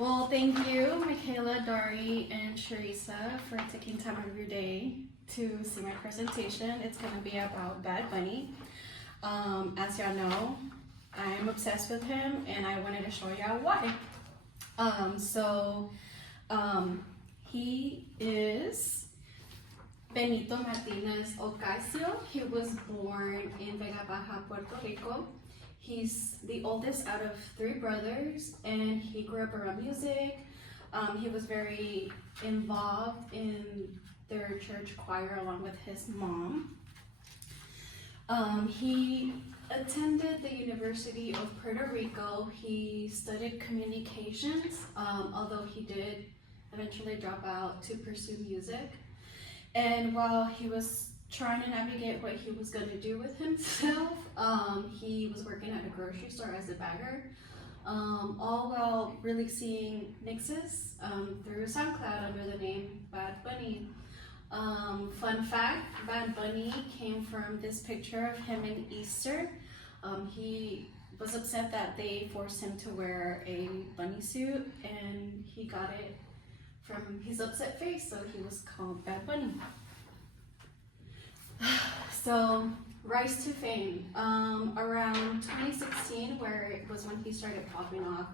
Well, thank you, Michaela, Dari, and Sharisa for taking time out of your day to see my presentation. It's going to be about Bad Bunny. As y'all know, I am obsessed with him, and I wanted to show y'all why. He is Benito Martinez Ocasio. He was born in Vega Baja, Puerto Rico. He's the oldest out of 3 brothers, and he grew up around music. He was very involved in their church choir along with his mom. He attended the University of Puerto Rico. He studied communications, although he did eventually drop out to pursue music. And while he was trying to navigate what he was going to do with himself, he was working at a grocery store as a bagger, all while releasing mixes through SoundCloud under the name Bad Bunny. Fun fact, Bad Bunny came from this picture of him in Easter. He was upset that they forced him to wear a bunny suit, and he got it from his upset face, so he was called Bad Bunny. So, rise to fame. Around 2016, where it was when he started popping off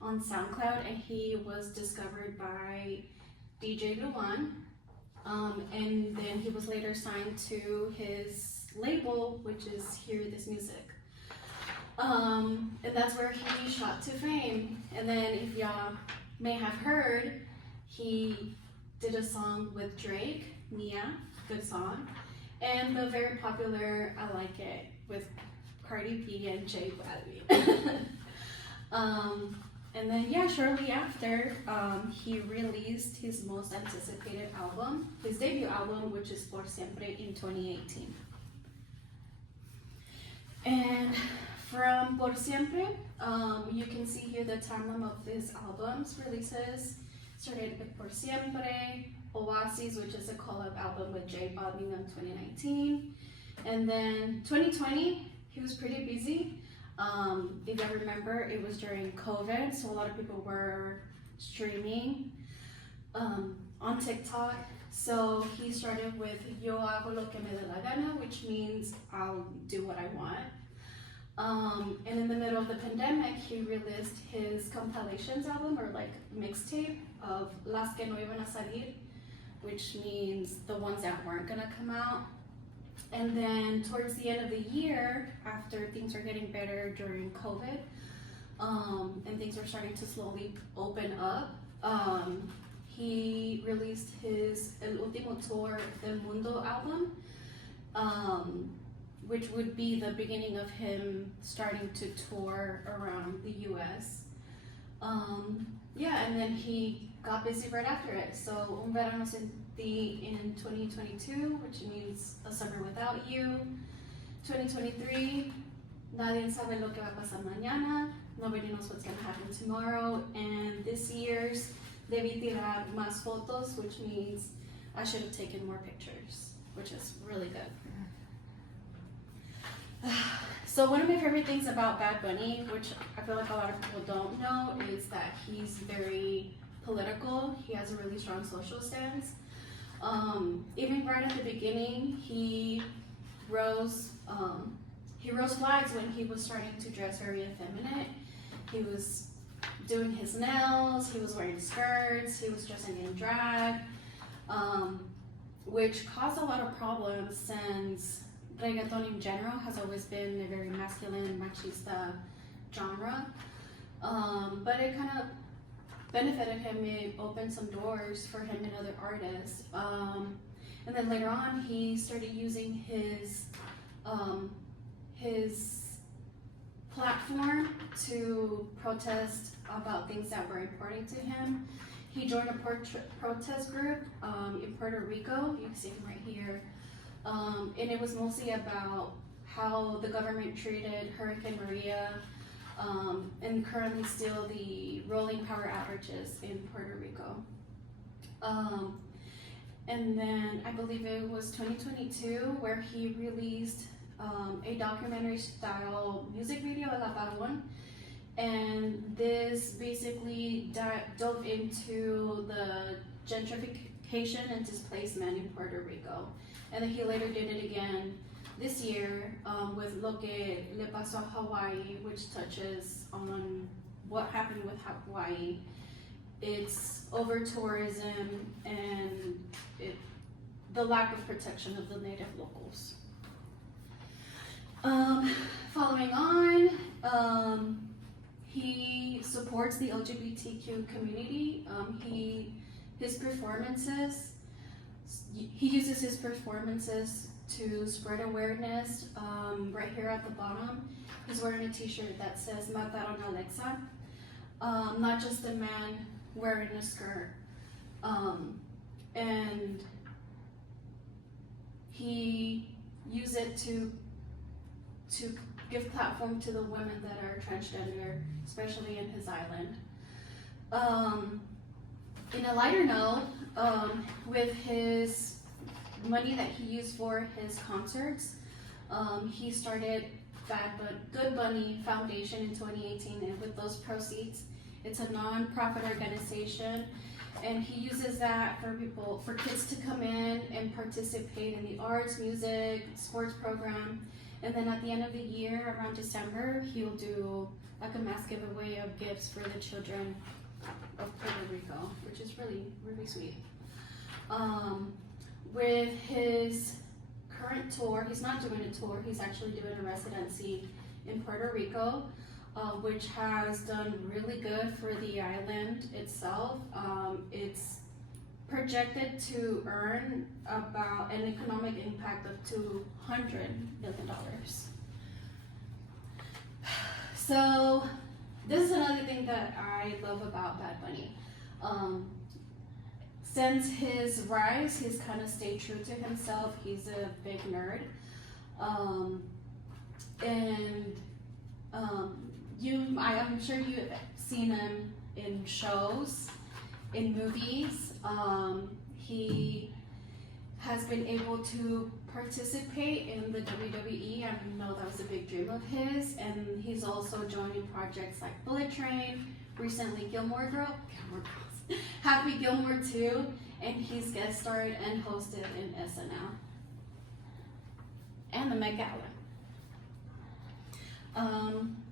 on SoundCloud, and he was discovered by DJ Luan, and then he was later signed to his label, which is Hear This Music. And that's where he shot to fame. And then, if y'all may have heard, he did a song with Drake, Mia, good song, and the very popular I Like It with Cardi B and J Balvin. And then, yeah, shortly after, he released his most anticipated album, his debut album, which is Por Siempre, in 2018. And from Por Siempre, you can see here the timeline of his albums releases. Started with Por Siempre, Oasis, which is a collab album with J Balvin in 2019. And then 2020, he was pretty busy. If I remember, it was during COVID, so a lot of people were streaming on TikTok. So he started with Yo hago lo que me da la gana, which means I'll do what I want. And in the middle of the pandemic, he released his compilations album, or like mixtape, of Las que no iban a salir, which means the ones that weren't gonna come out. And then towards the end of the year, after things were getting better during COVID, and things were starting to slowly open up, he released his El Último Tour del Mundo album, which would be the beginning of him starting to tour around the US. And then he got busy right after it. So Un Verano Sin Ti in 2022, which means A Summer Without You. 2023, Nadie sabe lo que va a pasar mañana. Nobody knows what's gonna happen tomorrow. And this year's Debí tirar más fotos, which means I should have taken more pictures, which is really good. So one of my favorite things about Bad Bunny, which I feel like a lot of people don't know, is that he's very political. He has a really strong social stance. Even right at the beginning, he rose flags when he was starting to dress very effeminate. He was doing his nails, he was wearing skirts, he was dressing in drag, which caused a lot of problems since reggaeton in general has always been a very masculine, machista genre. But it kind of benefited him. It opened some doors for him and other artists. And then later on, he started using his platform to protest about things that were important to him. He joined a protest group in Puerto Rico. You can see him right here. And it was mostly about how the government treated Hurricane Maria, and currently still the rolling power outages in Puerto Rico. And then I believe it was 2022 where he released a documentary style music video, El Apagón, and this basically dove into the gentrification and displacement in Puerto Rico. And then he later did it again this year with Lo Que Le Pasó a Hawaii, which touches on what happened with Hawaii. It's over tourism and the lack of protection of the native locals. Following on, he supports the LGBTQ community. He uses his performances to spread awareness. Right here at the bottom, he's wearing a t-shirt that says Mataron Alexa. Not just a man wearing a skirt. And he used it to give platform to the women that are transgender, especially in his island. In a lighter note, with his money that he used for his concerts, he started Good Bunny Foundation in 2018, and with those proceeds, it's a non-profit organization, and he uses that for kids to come in and participate in the arts, music, sports program. And then at the end of the year, around December, he'll do like a mass giveaway of gifts for the children of Puerto Rico, which is really, really sweet. With his current tour, he's not doing a tour, he's actually doing a residency in Puerto Rico, which has done really good for the island itself. It's projected to earn about an economic impact of $200 million. So this is another thing that I love about Bad Bunny. Since his rise, he's kind of stayed true to himself. He's a big nerd. I'm sure you've seen him in shows, in movies. He has been able to participate in the WWE. I know that was a big dream of his, and he's also joining projects like Bullet Train, recently Gilmore Girls, Happy Gilmore 2, and he's guest starred and hosted in SNL and the Met Gala.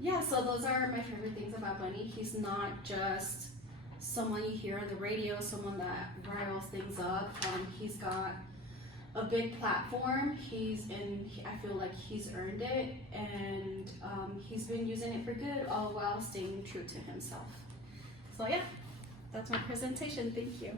Yeah, so those are my favorite things about Bunny. He's not just someone you hear on the radio, someone that riles things up. He's got a big platform. I feel like he's earned it, and he's been using it for good, all while staying true to himself. So yeah, that's my presentation. Thank you.